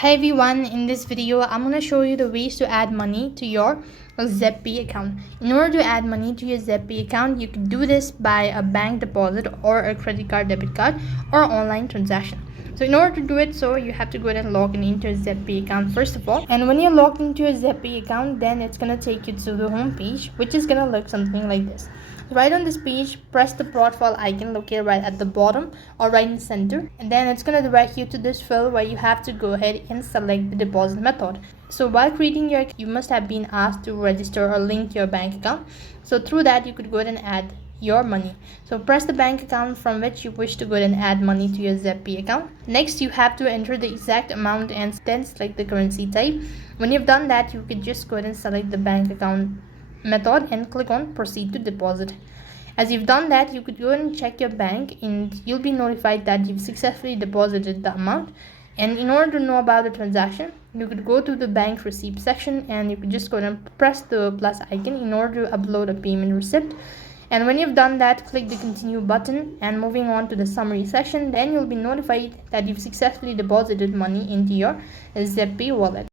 Hi everyone, in this video I'm going to show you the ways to add money to your Zebpay account. In order to add money to your Zebpay account, you can do this by a bank deposit or a credit card, debit card or online transaction. So in order to do it, you have to go ahead and log in into your Zebpay account first of all. And when you're logged into your Zebpay account, then it's going to take you to the home page, which is going to look something like this. Right on this page, press the profile icon located right at the bottom or right in the center, and then it's going to direct you to this field where you have to go ahead and select the deposit method. So while creating your account, you must have been asked to register or link your bank account. So through that, you could go ahead and add your money. So press the bank account from which you wish to go ahead and add money to your Zebpay account. Next, you have to enter the exact amount and then select the currency type. When you've done that, you could just go ahead and select the bank account method and click on proceed to deposit. As you've done that, you could go and check your bank and you'll be notified that you've successfully deposited the amount. And in order to know about the transaction, you could go to the bank receipt section and you could just go and press the plus icon in order to upload a payment receipt. And when you've done that, click the continue button, and moving on to the summary section, then you'll be notified that you've successfully deposited money into your Zebpay wallet.